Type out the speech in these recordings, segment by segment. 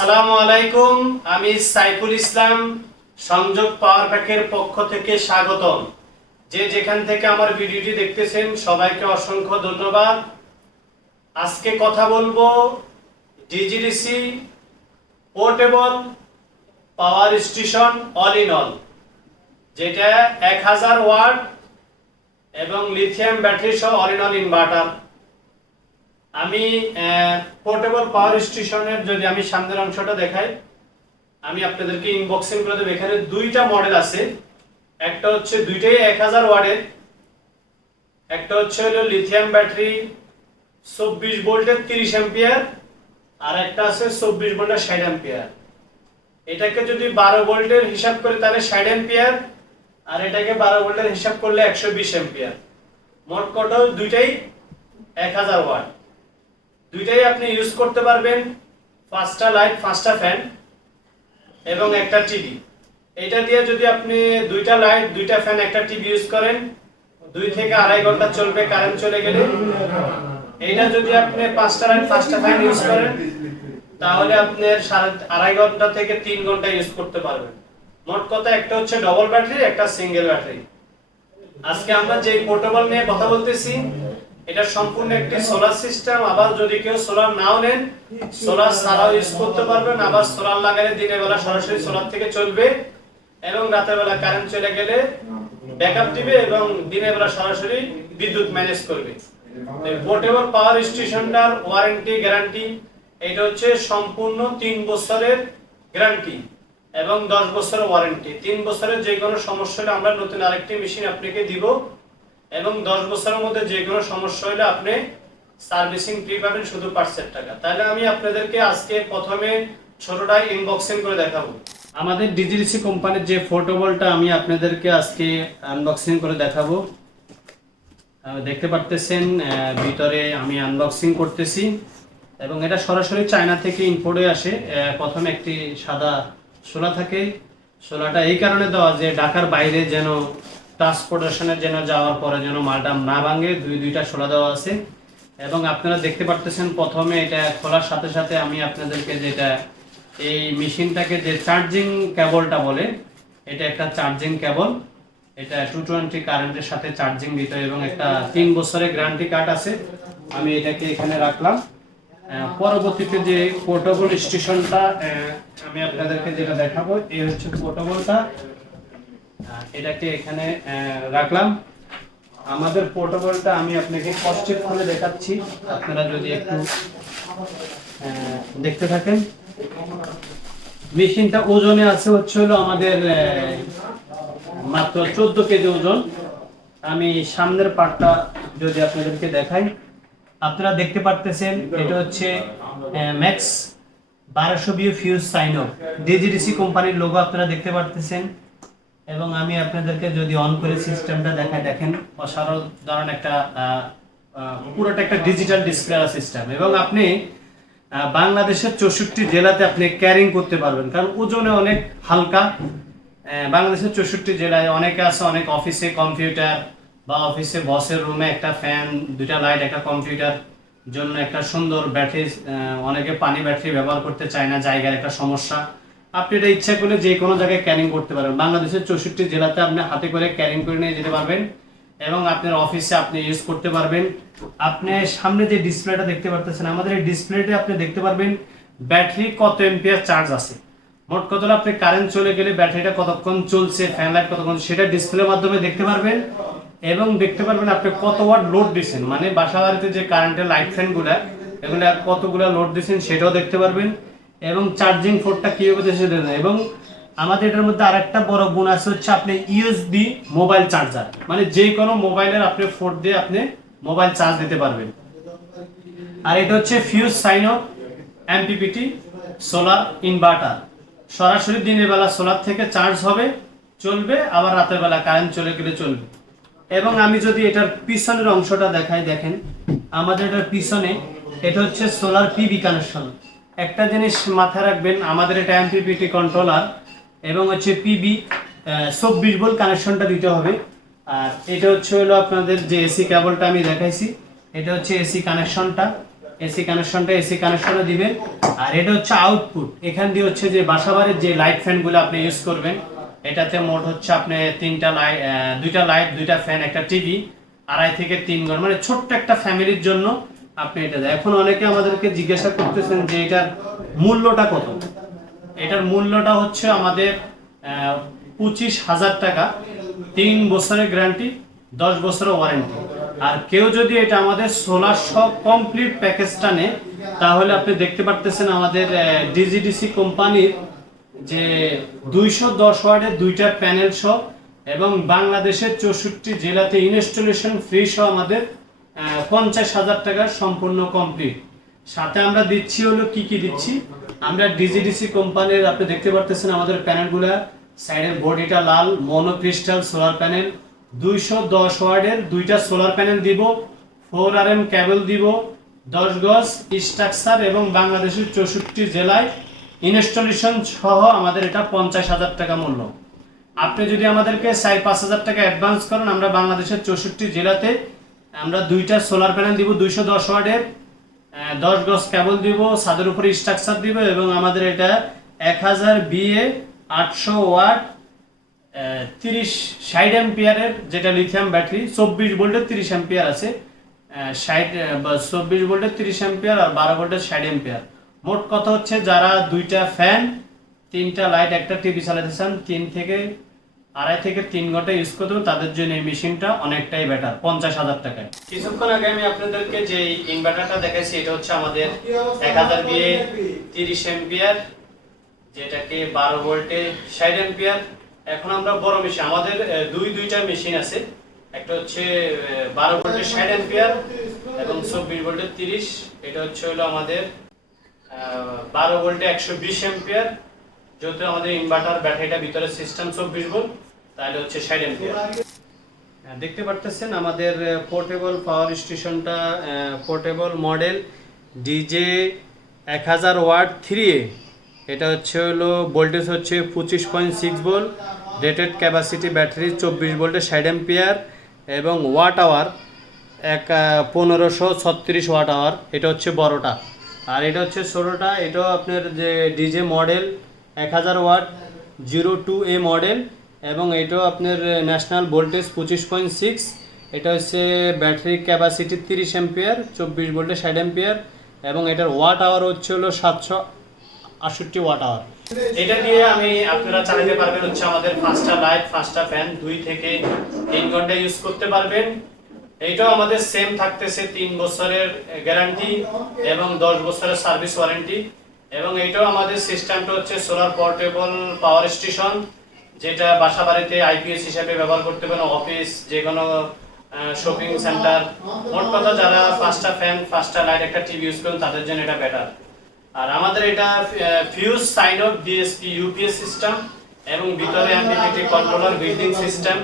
আসসালামু আলাইকুম, আমি সাইফুল ইসলাম, সংযোগ পাওয়ার প্যাকের পক্ষ থেকে স্বাগতম। যে যেখান থেকে আমার ভিডিওটি দেখতেছেন, সবাইকে অসংখ্য ধন্যবাদ। আজকে কথা বলব DGDC portable power station all in all, যেটা এক হাজার ওয়াট এবং লিথিয়াম ব্যাটারি সহ অল ইন অল ইনভার্টার। আমি পোর্টেবল পাওয়ার স্টেশনের যদি আমি সামনের অংশটা দেখাই, আমি আপনাদেরকে ইনবক্সিং করে দেবো। এখানে দুইটা মডেল আছে। একটা হচ্ছে দুইটাই এক হাজার ওয়ার্ডের একটা হচ্ছে হলো লিথিয়াম ব্যাটারি চব্বিশ ভোল্টের তিরিশ অ্যাম্পিয়ার আর একটা আছে চব্বিশ ভোল্টের ষাট অ্যাম্পিয়ার এটাকে যদি বারো ভোল্টের হিসাব করি, তাহলে ষাট অ্যাম্পিয়ার আর এটাকে বারো ভোল্টের হিসাব করলে একশো বিশ অ্যাম্পিয়ার মোট কত দুইটাই এক হাজার ওয়াট। দুইটাই আপনি ইউজ করতে পারবেন, পাঁচটা লাইট পাঁচটা ফ্যান এবং একটা টিভি এটা দিয়ে যদি আপনি দুইটা লাইট দুইটা ফ্যান একটা টিভি ইউজ করেন, দুই থেকে আড়াই ঘণ্টা চলবে কারেন্ট চলে গেলে। এইটা যদি আপনি পাঁচটা লাইট পাঁচটা ফ্যান ইউজ করেন, তাহলে আপনি সাড়ে আড়াই ঘণ্টা থেকে তিন ঘণ্টা ইউজ করতে পারবেন। মোট কথা একটা হচ্ছে ডবল ব্যাটারি একটা সিঙ্গেল ব্যাটারি আজকে আমরা যে পোর্টেবল নিয়ে কথা বলতেছি এটা সম্পূর্ণ একটি সোলার সিস্টেম আবার যদি কেউ সোলার নাও নেন সোলার ছাড়াও ইউজ করতে পারবেন। আবার সোলার লাগালে দিনের বেলা সরাসরি সোলার থেকে চলবে এবং রাতের বেলা কারেন্ট চলে গেলে ব্যাকআপ দিবে এবং দিনের বেলা সরাসরি বিদ্যুৎ ম্যানেজ করবে। পোর্টেবল পাওয়ার স্টেশনটার ওয়ারেন্টি গ্যারান্টি এটা হচ্ছে সম্পূর্ণ তিন বছরের গ্যারান্টি এবং দশ বছরের ওয়ারেন্টি তিন বছরের যে কোনো সমস্যা হলে আমরা নতুন আরেকটি মেশিন আপনাকে দিব। এবং দশ বছরের মধ্যে যে কোনো সমস্যা হলে আপনি সার্ভিসিং ফ্রি পাবেন শুধু পাঁচশো টাকা। তাহলে আমি আপনাদেরকে আজকে প্রথমে ছোটটা ইনবক্সিং করে দেখাবো। আমাদের ডিজিডিসি কোম্পানির যে ফোর্টেবলটা আমি আপনাদেরকে আজকে আনবক্সিং করে দেখাবো। দেখতে পারতেছেন ভিতরে আমি আনবক্সিং করতেছি। এবং এটা সরাসরি চায়না থেকে ইম্পোর্ট হয়ে আসে। প্রথমে একটি সাদা শোলা থাকে। শোলাটা এই কারণে দেওয়া যে ঢাকার বাইরে যেন ট্রান্সপোর্টেশনের যেন যাওয়ার পরে যেন মালটা না ভাঙে, দুই, দুইটা শোলা দেওয়া আছে। এবং আপনারা দেখতে পারতেছেন প্রথমে এটা খোলার সাথে সাথে আমি আপনাদেরকে যেটা এই মেশিনটাকে যে চার্জিং কেবলটা বলে, এটা একটা চার্জিং কেবল এটা টু টোয়েন্টি কারেন্টের সাথে চার্জিং দিতে এবং একটা তিন বছরের গ্যারান্টি কার্ড আছে। আমি এটাকে এখানে রাখলাম। পরবর্তীতে যে পোর্টেবল স্টেশনটা আমি আপনাদেরকে যেটা দেখাবো, এই হচ্ছে পোর্টেবলটা এটাকে এখানে রাখলাম। আমাদের পোর্টেবলটা আমি আপনাকে কস্টেপ করে দেখাচ্ছি। আপনারা যদি একটু দেখতে থাকেন। মেশিনটা ওজনে আছে হচ্ছে হলো আমাদের মাত্র চোদ্দ কেজি ওজন। আমি সামনের পার্টটা যদি আপনাদেরকে দেখাই। আপনারা দেখতে পারতেছেন, এটা হচ্ছে ম্যাক্স বারোশো বিউ ফিউজ সাইনো ডিজিডিসি কোম্পানির লোগো আপনারা দেখতে পারতেছেন। এবং আমি আপনাদেরকে যদি অন করে সিস্টেমটা দেখায় দেখেন অসাধারণ একটা আহ, আহ, পুরোটা একটা ডিজিটাল ডিসপ্লে সিস্টেম এবং আপনি বাংলাদেশের চৌষট্টি জেলাতে আপনি ক্যারিং করতে পারবেন। কারণ ওজনে অনেক হালকা। বাংলাদেশের চৌষট্টি জেলায় অনেকে আছে অনেক অফিসে কম্পিউটার বা অফিসে বসের রুমে একটা ফ্যান দুইটা লাইট একটা কম্পিউটার জন্য একটা সুন্দর ব্যাটারি অনেকে পানি ব্যাটারি ব্যবহার করতে চায় না জায়গার একটা সমস্যা। আপনি এটা ইচ্ছা করলে যে কোনো জায়গায় ক্যারিং করতে পারবেন বাংলাদেশের চৌষট্টি জেলাতে আপনি হাতে করে ক্যারিং করে নিয়ে যেতে পারবেন এবং আপনার অফিসে আপনি ইউজ করতে পারবেন। আপনি সামনে যে ডিসপ্লেটা দেখতে পারতেছেন, আমাদের এই ডিসপ্লেতে আপনি দেখতে পারবেন। ব্যাটারি কত এম্পিয়ার চার্জ আছে? মোট কতটা আপনি কারেন্ট চলে গেলে ব্যাটারিটা কতক্ষণ চলছে ফ্যান লাইট কতক্ষণ সেটা ডিসপ্লের মাধ্যমে দেখতে পারবেন এবং দেখতে পারবেন আপনি কত ওয়াট লোড দিচ্ছেন। মানে বাসা বাড়িতে যে কারেন্টের লাইট ফ্যানগুলা এগুলো কতগুলো লোড দিচ্ছেন সেটাও দেখতে পারবেন। এবং চার্জিং পোর্টটা কীভাবে দেবেন। এবং আমাদের এটার মধ্যে আরেকটা বড় গুণ আছে হচ্ছে আপনি ইউএসবি মোবাইল চার্জার মানে যে কোনো মোবাইলের আপনি ফোর্ট দিয়ে আপনি মোবাইল চার্জ দিতে পারবেন। আর এটা হচ্ছে fuse sine of MPPT solar inverter সরাসরি দিনের বেলা সোলার থেকে চার্জ হবে, চলবে, আবার রাতের বেলা কারেন্ট চলে গেলে চলবে। এবং আমি যদি এটার পিছনের অংশটা দেখাই, দেখেন, আমাদের এটার পিছনে এটা হচ্ছে সোলার পিবি কানেকশন একটা জিনিস মাথায় রাখবেন, আমাদের এটা এমপিপিটি কন্ট্রোলার এবং হচ্ছে পিবি চব্বিশ ভোল্ট কানেকশনটা দিতে হবে। আর এটা হচ্ছে হলো আপনাদের যে এসি কেবলটা আমি দেখাইছি, এটা হচ্ছে এসি কানেকশনটা এসি কানেকশনটা এসি কানেকশনে দিবেন। আর এটা হচ্ছে আউটপুট এখান দিয়ে হচ্ছে যে বাসাবাড়ির যে লাইট ফ্যানগুলো আপনি ইউজ করবেন, এটাতে মোট হচ্ছে আপনি তিনটা লাইট দুইটা লাইট দুইটা ফ্যান একটা টিভি আড়াই থেকে তিন ঘর মানে ছোট্ট একটা ফ্যামিলির জন্য আপনি এটা এখন অনেকে আমাদেরকে জিজ্ঞাসা করতেছেন যে এটার মূল্যটা কত? এটার মূল্যটা হচ্ছে আমাদের পঁচিশ হাজার টাকা, তিন বছরের গ্যারান্টি, দশ বছরের ওয়ারেন্টি। আর কেউ যদি এটা আমাদের সোলার সহ কমপ্লিট প্যাকেজটা নেয় তাহলে আপনি দেখতে পারতেছেন আমাদের ডিজিডিসি কোম্পানির যে দুইশো দশ ওয়ার্ডের দুইটা প্যানেল সহ এবং বাংলাদেশের চৌষট্টি জেলাতে ইনস্টলেশন ফ্রি সহ আমাদের পঞ্চাশ হাজার টাকা সম্পূর্ণ কমপ্লিট সাথে আমরা দিচ্ছি হলো কি কি দিচ্ছি? আমরা ডিজিডিসি কোম্পানির আপনি দেখতে পারতেছেন আমাদের প্যানেলগুলা সাইডের বডিটা লাল মনো ক্রিস্টাল সোলার প্যানেল দুইশো দশ ওয়ার্ডের দুইটা সোলার প্যানেল দিব। ফোর আর এম ক্যাবল দিব। দশ গজ স্ট্রাকচার এবং বাংলাদেশের চৌষট্টি জেলায় ইনস্টলেশন সহ আমাদের এটা পঞ্চাশ হাজার টাকা মূল্য। আপনি যদি আমাদেরকে চার পাঁচ হাজার টাকা অ্যাডভান্স করেন, আমরা বাংলাদেশের চৌষট্টি জেলাতে আমরা দুইটা সোলার প্যানেল দিব, দুইশো দশ ওয়ার্ডের দশ গজ কেবল দিব, ছাদের উপরে স্ট্রাকচার দিব এবং আমাদের এটা এক হাজার বিএ আটশো ওয়াট তিরিশ ষাট অ্যাম্পিয়ারের যেটা লিথিয়াম ব্যাটারি চব্বিশ ভোল্টের তিরিশ অ্যাম্পিয়ার আছে ষাট চব্বিশ ভোল্টের তিরিশ অ্যাম্পিয়ার আর বারো ভোল্টের ষাট অ্যাম্পিয়ার। মোট কথা হচ্ছে? যারা দুইটা ফ্যান তিনটা লাইট একটা টিভি চালাতে চান, তিন থেকে আড়াই থেকে তিন ঘণ্টা ইউজ করতে তাদের জন্য এই মেশিনটা অনেকটাই বেটার পঞ্চাশ হাজার টাকায়। কিছুক্ষণ আগে আমি আপনাদেরকে যে ইনভার্টারটা দেখাইছি এটা হচ্ছে আমাদের এক হাজার বিয়ে তিরিশ এম্পিয়ার যেটাকে বারো ভোল্টে ষাট এম্পিয়ার এখন আমরা বড় মেশিন আমাদের দুই দুইটা মেশিন আছে। একটা হচ্ছে বারো ভোল্টের ষাট এম্পিয়ার এবং চব্বিশ ভোল্টের তিরিশ। এটা হচ্ছে হলো আমাদের বারো ভোল্টে একশো বিশ এম্পিয়ার যেহেতু আমাদের ইনভার্টার ব্যাটারিটা ভিতরে সিস্টেম চব্বিশ ভোল্ট তাহলে হচ্ছে ষাট এম্পিয়ার দেখতে পারতেছেন আমাদের পোর্টেবল পাওয়ার স্টেশনটা পোর্টেবল মডেল ডিজে এক হাজার ওয়াট থ্রি এটা হচ্ছে হলো ভোল্টেজ হচ্ছে পঁচিশ point six volt rated capacity battery চব্বিশ ভোল্টের ষাট এম্পিয়ার এবং ওয়াট আওয়ার এক পনেরোশো ছত্রিশ ওয়াট আওয়ার এটা হচ্ছে বড়টা। আর এটা হচ্ছে ষোলোটা এটাও আপনার যে ডিজে মডেল এক হাজার watt, zero two A model এবং এটাও আপনার ন্যাশনাল ভোল্টেজ পঁচিশ পয়েন্ট সিক্স এটা হচ্ছে ব্যাটারি ক্যাপাসিটি তিরিশ এম্পিয়ার চব্বিশ ভোল্টের ষাট এম্পিয়ার এবং এটার ওয়াট আওয়ার হচ্ছে হলো সাতশো আটষট্টি ওয়াট আওয়ার এটা দিয়ে আমি আপনারা চালাতে পারবেন হচ্ছে আমাদের পাঁচটা লাইট পাঁচটা ফ্যান দুই থেকে তিন ঘণ্টা ইউজ করতে পারবেন। এইটাও আমাদের সেম থাকতেছে তিন বছরের গ্যারান্টি এবং দশ বছরের সার্ভিস ওয়ারেন্টি এবং এইটাও আমাদের সিস্টেমটা হচ্ছে সোলার পোর্টেবল পাওয়ার স্টেশন যেটা বাসা বাড়িতে আইপিএস হিসেবে ব্যবহার করতে পারেন অফিস যে কোনো শপিং সেন্টার মোট কথা যারা পাঁচটা ফ্যান পাঁচটা লাইট একটা টিভি ইউজ করেন, তাদের জন্য এটা বেটার আর আমাদের এটা fuse sine of DSP UPS system এবং ভিতরে এমপিপিটি কন্ট্রোলার বিল্ডিং সিস্টেম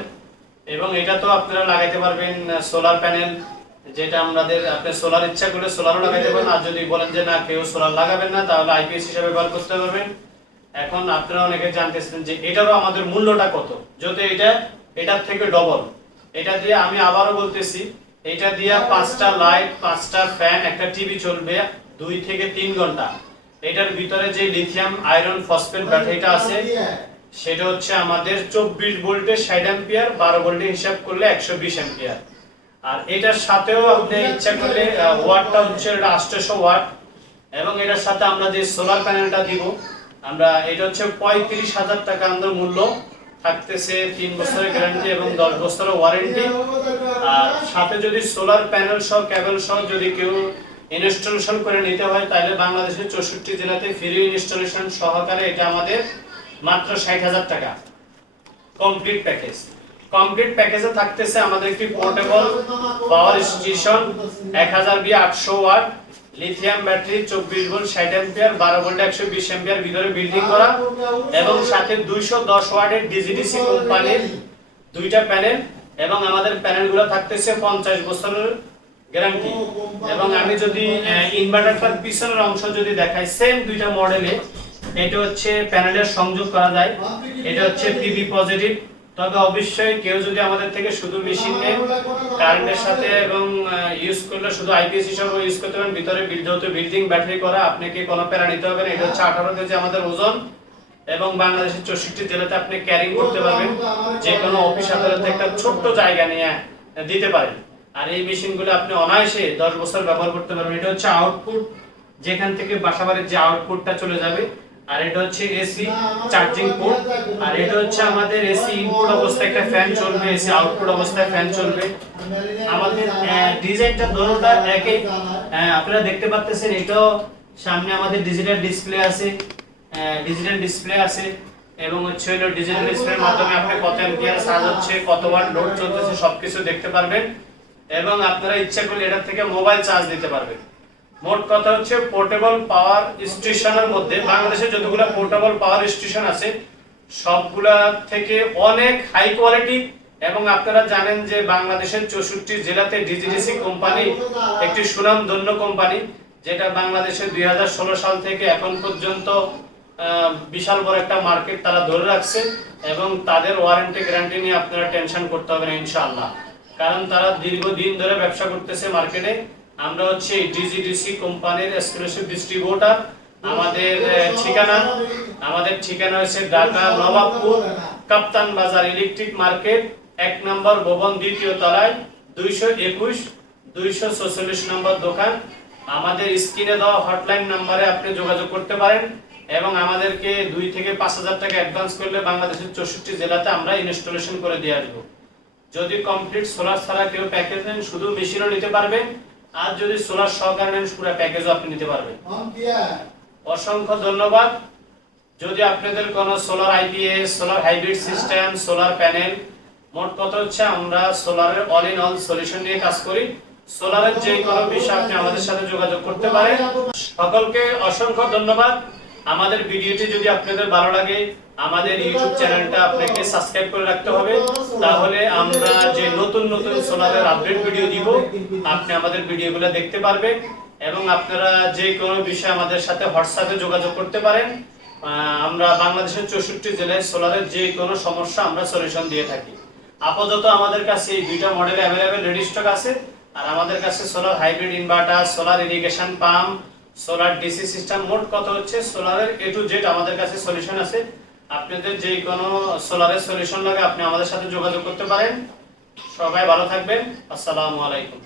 এবং এটা তো আপনারা লাগাইতে পারবেন সোলার প্যানেল যেটা আমাদের আপনি সোলার ইচ্ছা করলে সোলারও লাগাইতে পারেন। আর যদি বলেন যে না, কেউ সোলার লাগাবেন না, তাহলে আইপিএস হিসেবে ব্যবহার করতে পারবেন। এখন আপনারা অনেকে জানতেছেন যে এটারও আমাদের মূল্যটা কত? যদি এটা, এটার থেকে ডবল এটা দিয়ে আমি আবারও বলতেছি, এটা দিয়ে পাঁচটা লাইট পাঁচটা ফ্যান একটা টিভি চলবে দুই থেকে তিন ঘণ্টা। এটার ভিতরে যে লিথিয়াম আয়রন ফসফেট ব্যাটারিটা আছে, সেটা হচ্ছে আমাদের চব্বিশ ভোল্টের ষাট অ্যাম্পিয়ার বারো ভোল্টের হিসাব করলে একশো বিশ অ্যাম্পিয়ার আর এটার সাথেও আপনি ইচ্ছা করলে ওয়াটটা হচ্ছে এটা আটশোশো ওয়াট এবং এটার সাথে আমরা যে সোলার প্যানেলটা দিব, আমরা, এটা হচ্ছে পঁয়ত্রিশ হাজার টাকা আমাদের মূল্য, থাকতেছে তিন বছরের গ্যারান্টি এবং দশ বছরের ওয়ারেন্টি আর সাথে যদি সোলার প্যানেল সহ কেবল সহ যদি কেউ ইনস্টলেশন করে নিতে হয়, তাহলে বাংলাদেশের চৌষট্টি জেলাতে ফ্রি ইনস্টলেশন সহকারে এটা আমাদের মাত্র ষাট হাজার টাকা। কমপ্লিট প্যাকেজ কমপ্লিট প্যাকেজে থাকতেছে আমাদের একটি পোর্টেবল পাওয়ার স্টেশন এক হাজার বি আটশো ওয়াট লিথিয়াম ব্যাটারি চব্বিশ ভোল্ট ষাট এম্পিয়ার বারো ভোল্ট একশো বিশ এম্পিয়ার ভিতরে বিল্ডিং করা এবং সাথে দুইশো দশ ওয়াটের ডিজিডিসি কোম্পানির দুইটা প্যানেল এবং আমাদের প্যানেলগুলো থাকতেছে পঞ্চাশ বছরের গ্যারান্টি এবং আমি যদি ইনভার্টারটার পিছনের অংশ যদি দেখাই সেম দুইটা মডেলে এটা হচ্ছে প্যানেলের সংযোগ করা যায়। এটা হচ্ছে পিভি পজিটিভ তবে অবশ্যই কেউ যদি আমাদের থেকে শুধু মেশিন নেয়, কারেন্টের সাথে এবং ইউজ করলে শুধু আইপিএস হিসাবে ইউজ করতে পারেন, ভিতরে বিল্ড হতে বিল্ডিং ব্যাটারি করা আপনাকে কোনো প্যারা নিতে হবে না? এটা হচ্ছে আঠারো কেজি আমাদের ওজন এবং বাংলাদেশের চৌষট্টি জেলাতে আপনি ক্যারিং করতে পারবেন। যে কোনো অফিস আদালতে একটা ছোট্ট জায়গা নিয়ে দিতে পারেন। আর এই মেশিনগুলো আপনি অনায়াসে দশ বছর ব্যবহার করতে পারবেন। এটা হচ্ছে আউটপুট যেখান থেকে বাসাবাড়ির যে আউটপুটটা চলে যাবে আর এটা হচ্ছে এসি চার্জিং পোর্ট। আর এটা হচ্ছে আমাদের এসি ইনপুট অবস্থায় একটা ফ্যান চলবে, এসি আউটপুট অবস্থায় ফ্যান চলবে। আমাদের ডিজাইনটা দোনোটা একই আপনারা দেখতে পাচ্ছেন এটাও সামনে আমাদের ডিজিটাল ডিসপ্লে আছে ডিজিটাল ডিসপ্লে আছে, এবং হচ্ছে হলো ডিজিটাল ডিসপ্লের মাধ্যমে আপনি কত এম্পিয়ার চার্জ হচ্ছে, কত ওয়াট লোড চলতেছে, সবকিছু দেখতে পারবেন। এবং আপনারা ইচ্ছা করলে এটা থেকে মোবাইল চার্জ দিতে পারবেন। মোট কথা হচ্ছে পোর্টেবল পাওয়ার স্টেশনের মধ্যে বাংলাদেশে যতগুলো পোর্টেবল পাওয়ার স্টেশন আছে, সবগুলা থেকে অনেক হাই কোয়ালিটি এবং আপনারা জানেন যে বাংলাদেশের চৌষট্টি জেলাতে ডিজিডিসি কোম্পানি একটি সুনামধন্য কোম্পানি যেটা বাংলাদেশের দুই সাল থেকে এখন পর্যন্ত বিশাল বড় একটা মার্কেট তারা ধরে রাখছে এবং তাদের ওয়ারেন্টি গ্যারান্টি নিয়ে আপনারা টেনশন করতে হবে না ইনশাআল্লাহ। কারণ তারা দীর্ঘদিন ধরে ব্যবসা করতেছে মার্কেটে আমরা হচ্ছে ডিজিডিসি কোম্পানির এক্সক্লুসিভ ডিস্ট্রিবিউটর আমাদের ঠিকানা আমাদের ঠিকানা হচ্ছে ঢাকা, নবাবপুর, কাপ্তান বাজার ইলেকট্রিক মার্কেট, এক নম্বর ভবন দ্বিতীয় তলায়, দুইশো একুশ, দুইশো ছচল্লিশ নম্বর দোকান। আমাদের স্ক্রিনে দেওয়া হটলাইন নাম্বারে আপনি যোগাযোগ করতে পারেন এবং আমাদেরকে দুই থেকে পাঁচ হাজার টাকা অ্যাডভান্স করলে বাংলাদেশের চৌষট্টি জেলাতে আমরা ইনস্টলেশন করে দিয়ে আসব। যদি কমপ্লিট সোলার ছাড়া কেউ প্যাকেজ নেন, শুধু মেশিনও নিতে পারবেন আর যদি সোলার সহকারে নেন পুরো প্যাকেজও আপনি নিতে পারবেন। অসংখ্য ধন্যবাদ। যদি আপনাদের কোনো solar IPS solar hybrid system solar panel মোট কত হচ্ছে? আমরা সোলারের অল ইন অল সলিউশন নিয়ে কাজ করি। সোলারের যে কোনো বিষয় আপনি আমাদের সাথে যোগাযোগ করতে পারেন। সকলকে অসংখ্য ধন্যবাদ। আমাদের ভিডিওটি যদি আপনাদের ভালো লাগে, আমাদের ইউটিউব চ্যানেলটা আপনাকে সাবস্ক্রাইব করে রাখতে হবে। তাহলে আমরা যে নতুন নতুন সোলারের আপডেট ভিডিও দিব, আপনি আমাদের ভিডিওগুলো দেখতে পারবেন এবং আপনারা যে কোনো বিষয়ে আমাদের সাথে হোয়াটসঅ্যাপে যোগাযোগ করতে পারেন। আমরা বাংলাদেশের চৌষট্টি জেলায় সোলারের যে কোনো সমস্যা আমরা সলিউশন দিয়ে থাকি। আপাতত আমাদের কাছে এই দুইটা মডেল অ্যাভেলেবেল রেডি স্টক আছে। আর আমাদের কাছে solar hybrid inverter solar irrigation pump solar DC system মোট কত হচ্ছে? সোলারের এ টু জেড আমাদের কাছে সলিউশন আছে। আপনাদের যে কোনো সোলারের সলিউশন লাগে আপনি আমাদের সাথে যোগাযোগ করতে পারেন। সবাই ভালো থাকবেন। আসসালামু আলাইকুম।